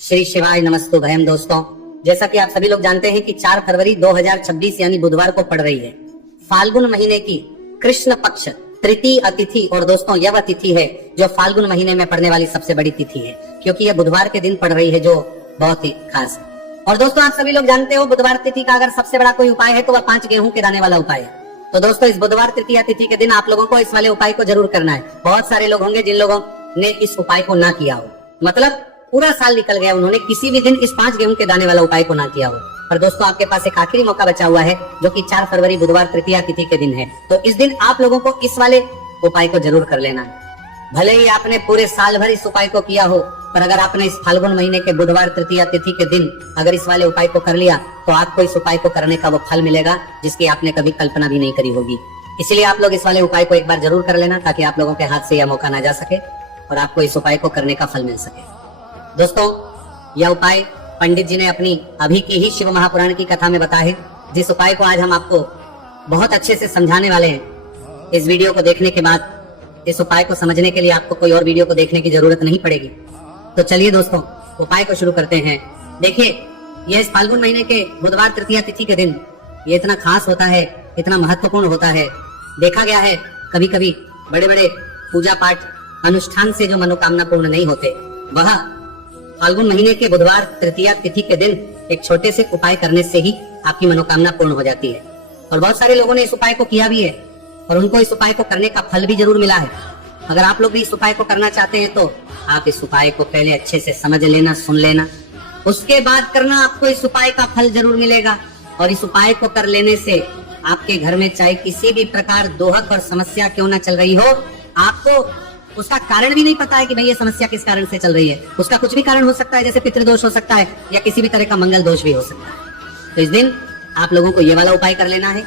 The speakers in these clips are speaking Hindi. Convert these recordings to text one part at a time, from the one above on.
श्री शिवाय नमस्तु भयम। दोस्तों, जैसा कि आप सभी लोग जानते हैं कि 4 फरवरी 2026 यानी बुधवार को पड़ रही है फाल्गुन महीने की कृष्ण पक्ष तृतीय तिथि। और दोस्तों, यह तिथि है जो फाल्गुन महीने में पड़ने वाली सबसे बड़ी तिथि है, क्योंकि यह बुधवार के दिन पड़ रही है, जो बहुत ही खास है। और दोस्तों, आप सभी लोग जानते हो बुधवार तिथि का अगर सबसे बड़ा कोई उपाय है तो वह 5 गेहूं के दाने वाला उपाय है। तो दोस्तों, इस बुधवार तृतीय तिथि के दिन आप लोगों को इस वाले उपाय को जरूर करना है। बहुत सारे लोग होंगे जिन लोगों ने इस उपाय को ना किया हो, मतलब पूरा साल निकल गया, उन्होंने किसी भी दिन इस 5 गेहूं के दाने वाला उपाय को ना किया हो। पर दोस्तों, आपके पास एक आखिरी मौका बचा हुआ है, जो कि 4 फरवरी बुधवार तृतीय तिथि के दिन है। तो इस दिन आप लोगों को इस वाले उपाय को जरूर कर लेना है। भले ही आपने पूरे साल भर इस उपाय को किया हो, पर अगर आपने इस फाल्गुन महीने के बुधवार तृतीय तिथि के दिन अगर इस वाले उपाय को कर लिया, तो आपको इस उपाय को करने का वो फल मिलेगा जिसकी आपने कभी कल्पना भी नहीं करी होगी। इसलिए आप लोग इस वाले उपाय को एक बार जरूर कर लेना, ताकि आप लोगों के हाथ से यह मौका ना जा सके और आपको इस उपाय को करने का फल मिल सके। दोस्तों, यह उपाय पंडित जी ने अपनी अभी की ही शिव महापुराण की कथा में बताया है, जिस उपाय को आज हम आपको बहुत अच्छे से समझाने वाले हैं। इस वीडियो को देखने के बाद इस उपाय को समझने के लिए आपको कोई और वीडियो को देखने की जरूरत नहीं पड़ेगी। तो चलिए दोस्तों, उपाय को शुरू करते हैं। देखिए, यह इस फाल्गुन महीने के बुधवार तृतीय तिथि के दिन ये इतना खास होता है, इतना महत्वपूर्ण होता है। देखा गया है कभी कभी बड़े बड़े पूजा पाठ अनुष्ठान से जो मनोकामना पूर्ण नहीं होते, वह फाल्गुन महीने के बुधवार तृतीय तिथि के दिन एक छोटे से उपाय करने से ही आपकी मनोकामना पूर्ण हो जाती है। और बहुत सारे लोगों ने इस उपाय को किया भी है और उनको इस उपाय को करने का फल भी जरूर मिला है। अगर आप लोग भी इस उपाय को करना चाहते हैं तो आप इस उपाय को पहले अच्छे से समझ लेना, सुन लेना, उसके बाद करना। आपको इस उपाय का फल जरूर मिलेगा। और इस उपाय को कर लेने से आपके घर में चाहे किसी भी प्रकार दोहक और समस्या क्यों ना चल रही हो, आपको उसका कारण भी नहीं पता है कि भाई ये समस्या किस कारण से चल रही है। उसका कुछ भी कारण हो सकता है, जैसे पितृदोष हो सकता है या किसी भी तरह का मंगल दोष भी हो सकता है। तो इस दिन आप लोगों को ये वाला उपाय कर लेना है।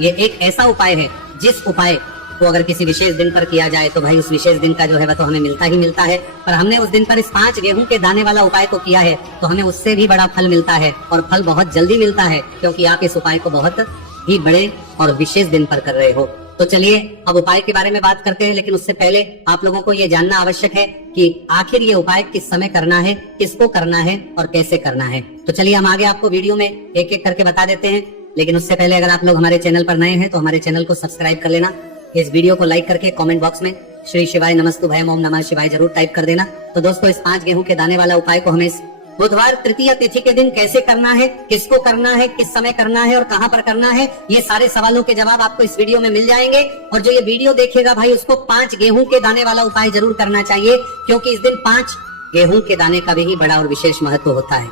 ये एक ऐसा उपाय है जिस उपाय को अगर किसी विशेष दिन पर किया जाए तो भाई उस विशेष दिन का जो है वह तो हमें मिलता ही मिलता है। पर हमने उस दिन पर इस 5 गेहूं के दाने वाला उपाय को किया है तो हमें उससे भी बड़ा फल मिलता है, और फल बहुत जल्दी मिलता है, क्योंकि आप इस उपाय को बहुत ही बड़े और विशेष दिन पर कर रहे हो। तो चलिए अब उपाय के बारे में बात करते हैं, लेकिन उससे पहले आप लोगों को ये जानना आवश्यक है कि आखिर ये उपाय किस समय करना है, किसको करना है और कैसे करना है। तो चलिए हम आगे आपको वीडियो में एक एक करके बता देते हैं। लेकिन उससे पहले अगर आप लोग हमारे चैनल पर नए हैं तो हमारे चैनल को सब्सक्राइब कर लेना। इस वीडियो को लाइक करके कमेंट बॉक्स में श्री शिवाय नमस्तु भयम ओम नमः शिवाय जरूर टाइप कर देना। तो दोस्तों, इस 5 गेहूं के दाने वाला उपाय को हमें इस बुधवार तृतीय तिथि के दिन कैसे करना है, किसको करना है, किस समय करना है और कहां पर करना है, ये सारे सवालों के जवाब आपको इस वीडियो में मिल जाएंगे। और जो ये वीडियो देखेगा भाई, उसको 5 गेहूं के दाने वाला उपाय जरूर करना चाहिए, क्योंकि इस दिन 5 गेहूं के दाने का भी बड़ा और विशेष महत्व होता है।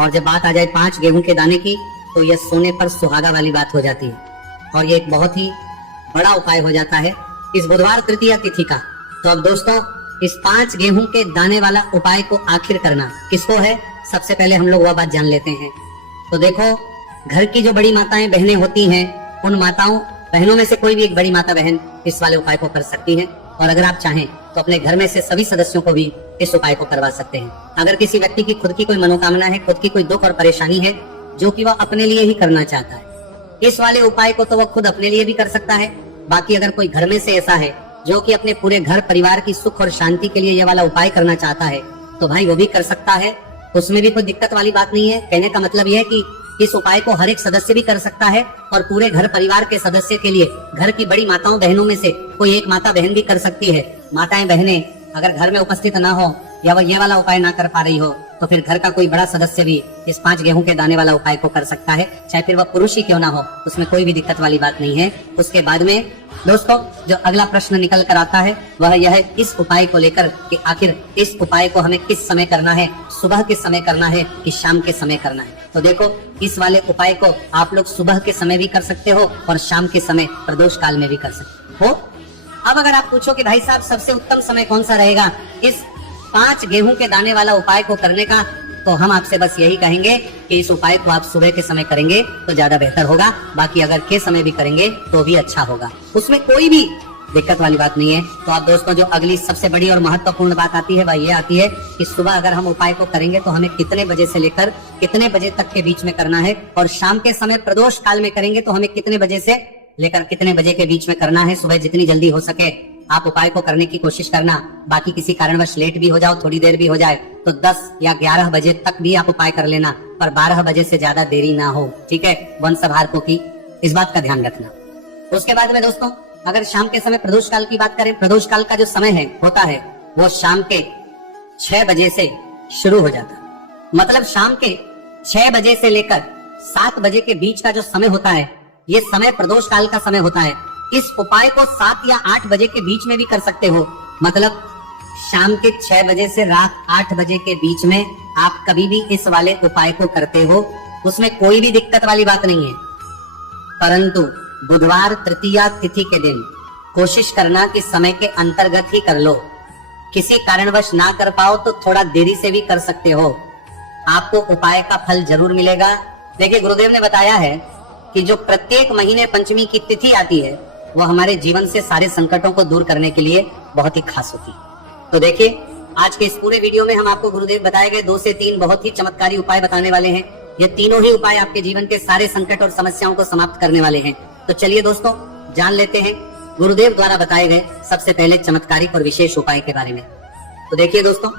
और जब बात आ जाए 5 गेहूं के दाने की, तो यह सोने पर सुहागा वाली बात हो जाती है और ये एक बहुत ही बड़ा उपाय हो जाता है इस बुधवार तृतीय तिथि का। तो अब दोस्तों, इस 5 गेहूं के दाने वाला उपाय को आखिर करना किसको है, सबसे पहले हम लोग वह बात जान लेते हैं। तो देखो, घर की जो बड़ी माताएं बहनें होती हैं, उन माताओं बहनों में से कोई भी एक बड़ी माता बहन इस वाले उपाय को कर सकती है। और अगर आप चाहें तो अपने घर में से सभी सदस्यों को भी इस उपाय को करवा सकते हैं। अगर किसी व्यक्ति की खुद की कोई मनोकामना है, खुद की कोई दुख और परेशानी है जो कि वह अपने लिए ही करना चाहता है, इस वाले उपाय को तो वह खुद अपने लिए भी कर सकता है। बाकी अगर कोई घर में से ऐसा है जो कि अपने पूरे घर परिवार की सुख और शांति के लिए यह वाला उपाय करना चाहता है, तो भाई वो भी कर सकता है। उसमें भी कोई दिक्कत वाली बात नहीं है। कहने का मतलब यह है कि इस उपाय को हर एक सदस्य भी कर सकता है, और पूरे घर परिवार के सदस्य के लिए घर की बड़ी माताओं बहनों में से कोई एक माता बहन भी कर सकती है। माताएं बहनें अगर घर में उपस्थित ना हो या वह ये वाला उपाय ना कर पा रही हो, तो फिर घर का कोई बड़ा सदस्य भी इस 5 गेहूं के दाने वाला उपाय को कर सकता है, चाहे फिर वह पुरुष ही क्यों ना हो, उसमें कोई भी दिक्कत वाली बात नहीं है। उसके बाद में दोस्तों, जो अगला प्रश्न निकल कर आता है वह यह है इस उपाय को लेकर कि आखिर इस उपाय को हमें किस समय करना है, सुबह के समय करना है कि शाम के समय करना है। तो देखो, इस वाले उपाय को आप लोग सुबह के समय भी कर सकते हो और शाम के समय प्रदोष काल में भी कर सकते हो। अब अगर आप पूछो कि भाई साहब सबसे उत्तम समय कौन सा रहेगा इस 5 गेहूं के दाने वाला उपाय को करने का, तो हम आपसे बस यही कहेंगे कि इस उपाय को आप सुबह के समय करेंगे तो ज्यादा बेहतर होगा। बाकी अगर के समय भी करेंगे तो भी अच्छा होगा, उसमें कोई भी दिक्कत वाली बात नहीं है। तो आप दोस्तों, जो अगली सबसे बड़ी और महत्वपूर्ण बात आती है वह ये आती है कि सुबह अगर हम उपाय को करेंगे तो हमें कितने बजे से लेकर कितने बजे तक के बीच में करना है, और शाम के समय प्रदोष काल में करेंगे तो हमें कितने बजे से लेकर कितने बजे के बीच में करना है। सुबह जितनी जल्दी हो सके आप उपाय को करने की कोशिश करना। बाकी किसी कारणवश लेट भी हो जाओ, थोड़ी देर भी हो जाए, तो 10 या 11 बजे तक भी आप उपाय कर लेना, पर 12 बजे से ज्यादा देरी ना हो, ठीक है। वंशधारकों की इस बात का ध्यान रखना। उसके बाद में दोस्तों, अगर शाम के समय प्रदोष काल की बात करें, प्रदोष काल का जो समय होता है वो शाम के 6 बजे से शुरू हो जाता है। मतलब शाम के 6 बजे से लेकर 7 बजे के बीच का जो समय होता है, ये समय प्रदोष काल का समय होता है। इस उपाय को 7 या 8 बजे के बीच में भी कर सकते हो। मतलब शाम के 6 बजे से रात 8 बजे के बीच में आप कभी भी इस वाले उपाय को करते हो, उसमें कोई भी दिक्कत वाली बात नहीं है। परंतु बुधवार तृतीया तिथि के दिन कोशिश करना कि समय के अंतर्गत ही कर लो। किसी कारणवश ना कर पाओ तो थोड़ा देरी से भी कर सकते हो, आपको उपाय का फल जरूर मिलेगा। देखिए, गुरुदेव ने बताया है कि जो प्रत्येक महीने पंचमी की तिथि आती है वो हमारे जीवन से सारे संकटों को दूर करने के लिए बहुत ही खास होती है। तो देखिए, आज के इस पूरे वीडियो में हम आपको गुरुदेव बताए गए 2 से 3 बहुत ही चमत्कारी उपाय बताने वाले हैं। ये तीनों ही उपाय आपके जीवन के सारे संकट और समस्याओं को समाप्त करने वाले हैं। तो चलिए दोस्तों, जान लेते हैं गुरुदेव द्वारा बताए गए सबसे पहले चमत्कारिक और विशेष उपाय के बारे में। तो देखिए दोस्तों,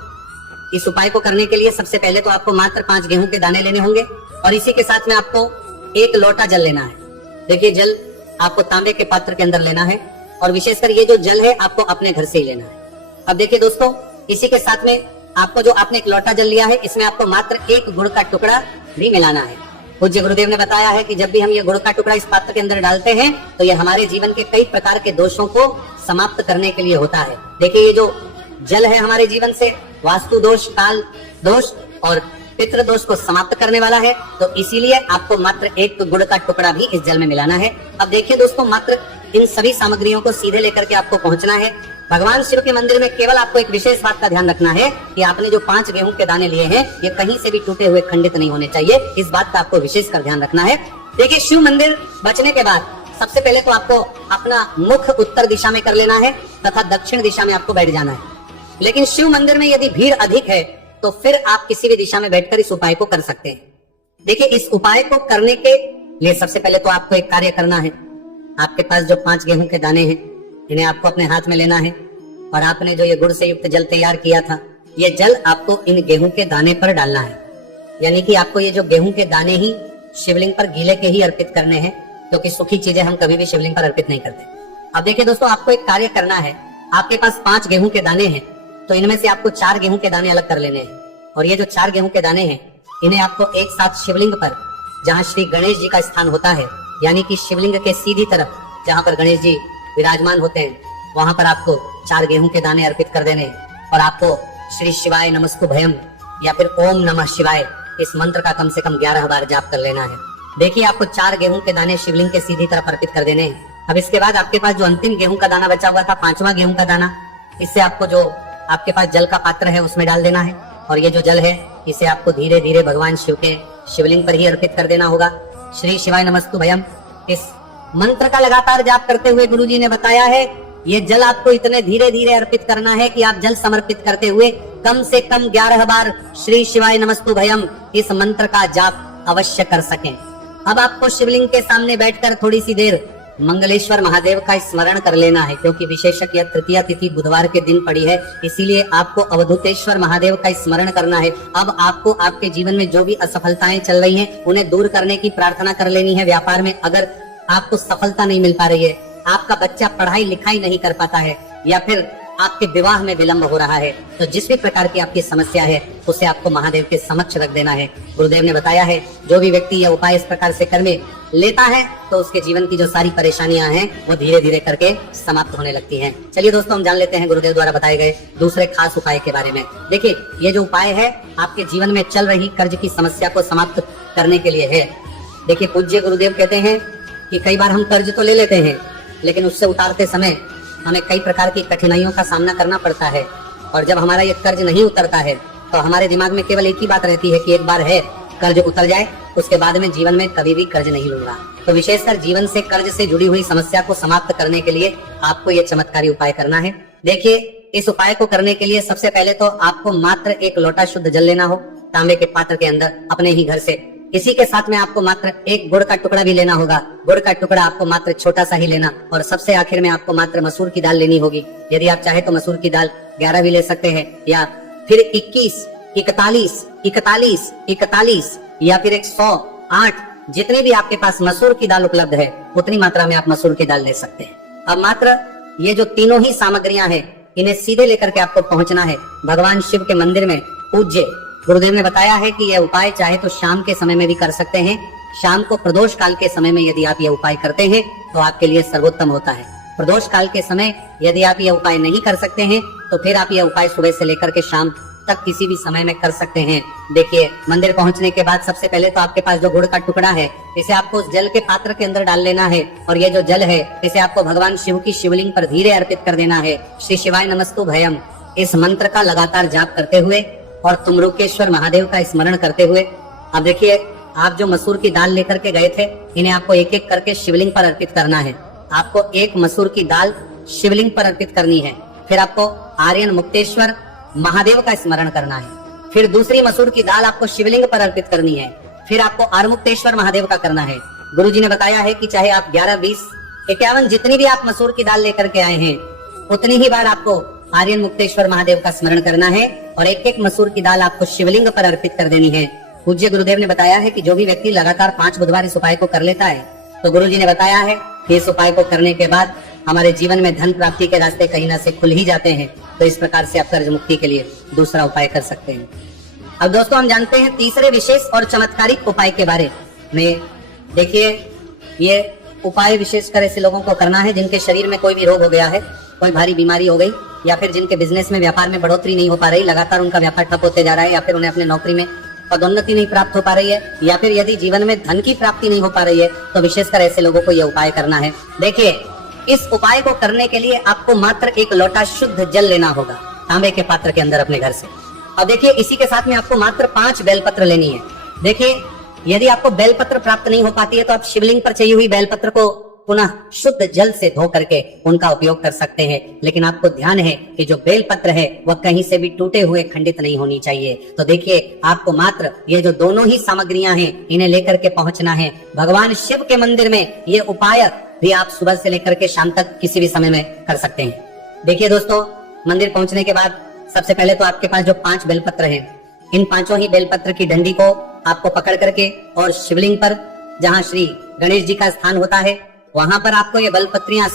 इस उपाय को करने के लिए सबसे पहले तो आपको मात्र 5 गेहूं के दाने लेने होंगे और इसी के साथ में आपको 1 लोटा जल लेना है। देखिए, जल आपको तांबे के पात्र के अंदर लेना है और विशेषकर ये जो जल है आपको अपने घर से ही लेना है। अब देखिए दोस्तों, इसी के साथ में आपको जो आपने 1 लोटा जल लिया है, इसमें आपको मात्र 1 गुड़ का टुकड़ा भी मिलाना है। पूज्य गुरुदेव ने बताया है कि जब भी हम ये गुड़ का टुकड़ा इस पात्र के अंदर डालते हैं तो ये हमारे जीवन के कई प्रकार के दोषों को समाप्त करने के लिए होता है। देखिए, ये जो जल है हमारे जीवन से वास्तु दोष, काल दोष और पितृ दोष को समाप्त करने वाला है, तो इसीलिए आपको मात्र 1 गुड़ का टुकड़ा भी इस जल में मिलाना है। अब देखिए दोस्तों, मात्र इन सभी सामग्रियों को सीधे लेकर के आपको पहुंचना है भगवान शिव के मंदिर में। केवल आपको एक विशेष बात का ध्यान रखना है कि आपने जो 5 गेहूं के दाने लिए हैं, ये कहीं से भी टूटे हुए खंडित नहीं होने चाहिए। इस बात का आपको विशेष कर ध्यान रखना है। देखिए, शिव मंदिर बचने के बाद सबसे पहले तो आपको अपना मुख उत्तर दिशा में कर लेना है तथा दक्षिण दिशा में आपको बैठ जाना है। लेकिन शिव मंदिर में यदि भीड़ अधिक है तो फिर आप किसी भी दिशा में बैठकर इस उपाय को कर सकते हैं। देखिए, इस उपाय को करने के लिए सबसे पहले तो आपको एक कार्य करना है। आपके पास जो 5 गेहूं के दाने हैं, इन्हें आपको अपने हाथ में लेना है और आपने जो ये गुड़ से युक्त जल तैयार किया था, ये जल आपको इन गेहूं के दाने पर डालना है। यानी कि आपको ये जो गेहूं के दाने ही शिवलिंग पर गीले के ही अर्पित करने हैं, क्योंकि सूखी चीजें हम कभी भी शिवलिंग पर अर्पित नहीं करते। अब देखिए दोस्तों, आपको एक कार्य करना है। आपके पास 5 गेहूं के दाने हैं, तो इनमें से आपको 4 गेहूं के दाने अलग कर लेने हैं और ये जो 4 गेहूं के दाने हैं, इन्हें आपको एक साथ शिवलिंग पर, जहाँ श्री गणेश जी का स्थान होता है, यानी कि शिवलिंग के सीधी तरफ जहाँ पर गणेश जी विराजमान होते हैं, वहां पर आपको 4 गेहूं के दाने अर्पित कर देने और आपको श्री शिवाय नमस्तु भयम या फिर ओम नमः शिवाय इस मंत्र का कम से कम 11 बार जाप कर लेना है। देखिए, आपको 4 गेहूं के दाने शिवलिंग के सीधी तरफ अर्पित कर देने हैं। अब इसके बाद आपके पास जो अंतिम गेहूं का दाना बचा हुआ था, 5वां गेहूं का दाना, इससे आपको जो आपके पास जल का पात्र है उसमें डाल देना है और ये जो जल है इसे आपको धीरे धीरे भगवान शिव के शिवलिंग पर ही अर्पित कर देना होगा। श्री शिवाय नमस्तु भयम इस मंत्र का लगातार जाप करते हुए गुरुजी ने बताया है, ये जल आपको इतने धीरे धीरे अर्पित करना है कि आप जल समर्पित करते हुए कम से कम 11 बार श्री शिवाय नमस्तु भयम इस मंत्र का जाप अवश्य कर सकें। अब आपको शिवलिंग के सामने बैठकर थोड़ी सी देर मंगलेश्वर महादेव का स्मरण कर लेना है, क्योंकि विशेषक यह तृतीया तिथि बुधवार के दिन पड़ी है, इसीलिए आपको अवधूतेश्वर महादेव का स्मरण करना है। अब आपको आपके जीवन में जो भी असफलताएं चल रही हैं, उन्हें दूर करने की प्रार्थना कर लेनी है। व्यापार में अगर आपको सफलता नहीं मिल पा रही है, आपका बच्चा पढ़ाई लिखाई नहीं कर पाता है या फिर आपके विवाह में विलंब हो रहा है, तो जिस भी प्रकार की आपकी समस्या है उसे आपको महादेव के समक्ष रख देना है। गुरुदेव ने बताया है, जो भी व्यक्ति यह उपाय इस प्रकार से करने लेता है तो उसके जीवन की जो सारी परेशानियां हैं वो धीरे धीरे करके समाप्त होने लगती हैं। चलिए दोस्तों, हम जान लेते हैं गुरुदेव द्वारा बताए गए दूसरे खास उपाय के बारे में। देखिए, ये जो उपाय है आपके जीवन में चल रही कर्ज की समस्या को समाप्त करने के लिए है। देखिए, पूज्य गुरुदेव कहते हैं कि कई बार हम कर्ज तो ले लेते हैं, लेकिन उससे उतारते समय हमें कई प्रकार की कठिनाइयों का सामना करना पड़ता है और जब हमारा ये कर्ज नहीं उतरता है तो हमारे दिमाग में केवल एक ही बात रहती है कि एक बार है, कर्ज उतर जाए, उसके बाद में जीवन में कभी भी कर्ज नहीं लूंगा। तो विशेषकर जीवन से कर्ज से जुड़ी हुई समस्या को समाप्त करने के लिए आपको ये चमत्कारी उपाय करना है। देखिए, इस उपाय को करने के लिए सबसे पहले तो आपको मात्र 1 लोटा शुद्ध जल लेना हो, तांबे के पात्र के अंदर अपने ही घर से इसी के साथ में आपको मात्र एक गुड़ का टुकड़ा भी लेना होगा। गुड़ का टुकड़ा आपको मात्र छोटा सा ही लेना, और सबसे आखिर में आपको मात्र मसूर की दाल लेनी होगी। यदि आप चाहे तो मसूर की दाल 11 भी ले सकते हैं, या फिर 21, 41, 41, 41 या फिर 108, जितनी भी आपके पास मसूर की दाल उपलब्ध है उतनी मात्रा में आप मसूर की दाल ले सकते हैं। अब मात्र ये जो तीनों ही सामग्रियां हैं, इन्हें सीधे लेकर के आपको पहुंचना है भगवान शिव के मंदिर में। पूज्य गुरुदेव ने बताया है कि यह उपाय चाहे तो शाम के समय में भी कर सकते हैं। शाम को प्रदोष काल के समय में यदि आप यह उपाय करते हैं तो आपके लिए सर्वोत्तम होता है। प्रदोष काल के समय यदि आप यह उपाय नहीं कर सकते हैं तो फिर आप यह उपाय सुबह से लेकर के शाम तक किसी भी समय में कर सकते हैं। देखिए, मंदिर पहुंचने के बाद सबसे पहले तो आपके पास जो गुड़ का टुकड़ा है, इसे आपको उस जल के पात्र के अंदर डाल लेना है, और ये जो जल है इसे आपको भगवान शिव की शिवलिंग पर धीरे अर्पित कर देना है। श्री शिवाय नमस्तु भयम, इस मंत्र का लगातार जाप करते हुए और तुमरुकेश्वर महादेव का स्मरण करते हुए। अब देखिए, आप जो मसूर की दाल लेकर के गए थे, इन्हें आपको एक एक करके शिवलिंग पर अर्पित करना है। आपको एक मसूर की दाल शिवलिंग पर अर्पित करनी है। फिर आपको आर्यन मुक्तेश्वर महादेव का स्मरण करना है। फिर दूसरी मसूर की दाल आपको शिवलिंग पर अर्पित करनी है। फिर आपको आर्मुक्तेश्वर महादेव का करना है। गुरुजी ने बताया है कि चाहे आप 11, 20, 51 जितनी भी आप मसूर की दाल लेकर के आए हैं, उतनी ही बार आपको आर्यन मुक्तेश्वर महादेव का स्मरण करना है, और एक एक मसूर की दाल आपको शिवलिंग पर अर्पित कर देनी है। पूज्य गुरुदेव ने बताया है कि जो भी व्यक्ति लगातार 5 बुधवार इस उपाय को कर लेता है, तो गुरुजी ने बताया है कि इस उपाय को करने के बाद हमारे जीवन में धन प्राप्ति के रास्ते कहीं ना से खुल ही जाते हैं। तो इस प्रकार से आप कर्ज मुक्ति के लिए दूसरा उपाय कर सकते हैं। अब दोस्तों, हम जानते हैं तीसरे विशेष और चमत्कारिक उपाय के बारे में। देखिए, ये उपाय विशेषकर ऐसे लोगों को करना है जिनके शरीर में कोई भी रोग हो गया है, कोई भारी बीमारी हो गई, या फिर जिनके बिजनेस में, व्यापार में बढ़ोतरी नहीं हो पा रही, लगातार उनका व्यापार ठप होते जा रहा है, या फिर उन्हें अपने नौकरी में पदोन्नति नहीं प्राप्त हो पा रही है, या फिर यदि जीवन में धन की प्राप्ति नहीं हो पा रही है, तो विशेषकर ऐसे लोगों को यह उपाय करना है। देखिए, इस उपाय को करने के लिए आपको मात्र एक लोटा शुद्ध जल लेना होगा, तांबे के पात्र के अंदर अपने घर से। अब देखिए, इसी के साथ में आपको मात्र 5 बेलपत्र लेनी है। देखिए, यदि आपको बेलपत्र प्राप्त नहीं हो पाती है तो आप शिवलिंग पर चाहिए हुई बेलपत्र को पुनः शुद्ध जल से धो करके उनका उपयोग कर सकते हैं। लेकिन आपको ध्यान है कि जो बेलपत्र है वह कहीं से भी टूटे हुए, खंडित नहीं होनी चाहिए। तो देखिए, आपको मात्र ये जो दोनों ही सामग्रियां हैं, इन्हें लेकर के पहुंचना है भगवान शिव के मंदिर में। ये उपाय भी आप सुबह से लेकर के शाम तक किसी भी समय में कर सकते हैं। देखिए दोस्तों, मंदिर पहुंचने के बाद सबसे पहले तो आपके पास जो 5 बेलपत्र हैं, इन 5 ही बेलपत्र की डंडी को आपको पकड़ करके और शिवलिंग पर, जहां श्री गणेश जी का स्थान होता है, वहां पर आपको ये बेलपत्रियां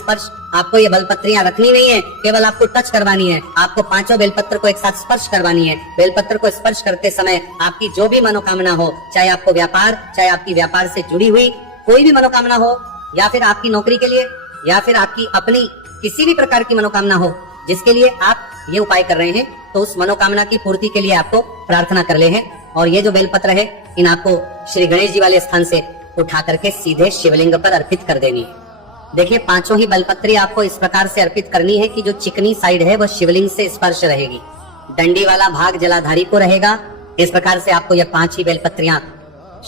रखनी नहीं है, केवल आपको टच करवानी है। आपको 5 बेलपत्र को एक साथ स्पर्श करवानी है। बेलपत्र को स्पर्श करते समय आपकी जो भी मनोकामना हो, चाहे आपको व्यापार, चाहे आपकी व्यापार से जुड़ी हुई कोई भी मनोकामना हो, या फिर आपकी नौकरी के लिए, या फिर आपकी अपनी किसी भी प्रकार की मनोकामना हो जिसके लिए आप ये उपाय कर रहे हैं, तो उस मनोकामना की पूर्ति के लिए आपको प्रार्थना कर ले हैं। और ये जो बेलपत्र है, इन आपको श्री गणेश जी वाले स्थान से उठा करके सीधे शिवलिंग पर अर्पित कर देनी है। देखिए, 5 ही बेलपत्री आपको इस प्रकार से अर्पित करनी है कि जो चिकनी साइड है वह शिवलिंग से स्पर्श रहेगी, डंडी वाला भाग जलाधारी को रहेगा। इस प्रकार से आपको यह 5 ही बेलपत्रियां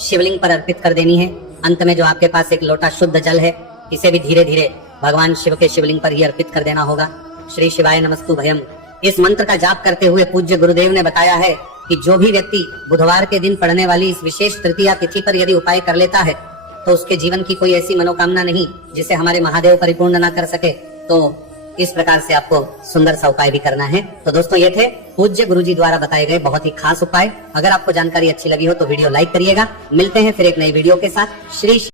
शिवलिंग पर अर्पित कर देनी है। अंत में जो आपके पास एक लोटा शुद्ध जल है, इसे भी धीरे धीरे भगवान शिव के शिवलिंग पर ही अर्पित कर देना होगा। श्री शिवाय नमस्तु भयम, इस मंत्र का जाप करते हुए पूज्य गुरुदेव ने बताया है कि जो भी व्यक्ति बुधवार के दिन पड़ने वाली इस विशेष तृतीया तिथि पर यदि उपाय कर लेता है, तो उसके जीवन की कोई ऐसी मनोकामना नहीं जिसे हमारे महादेव परिपूर्ण ना कर सके। तो इस प्रकार से आपको सुंदर सा उपाय भी करना है। तो दोस्तों, ये थे पूज्य गुरुजी द्वारा बताए गए बहुत ही खास उपाय। अगर आपको जानकारी अच्छी लगी हो तो वीडियो लाइक करिएगा। मिलते हैं फिर एक नई वीडियो के साथ। श्री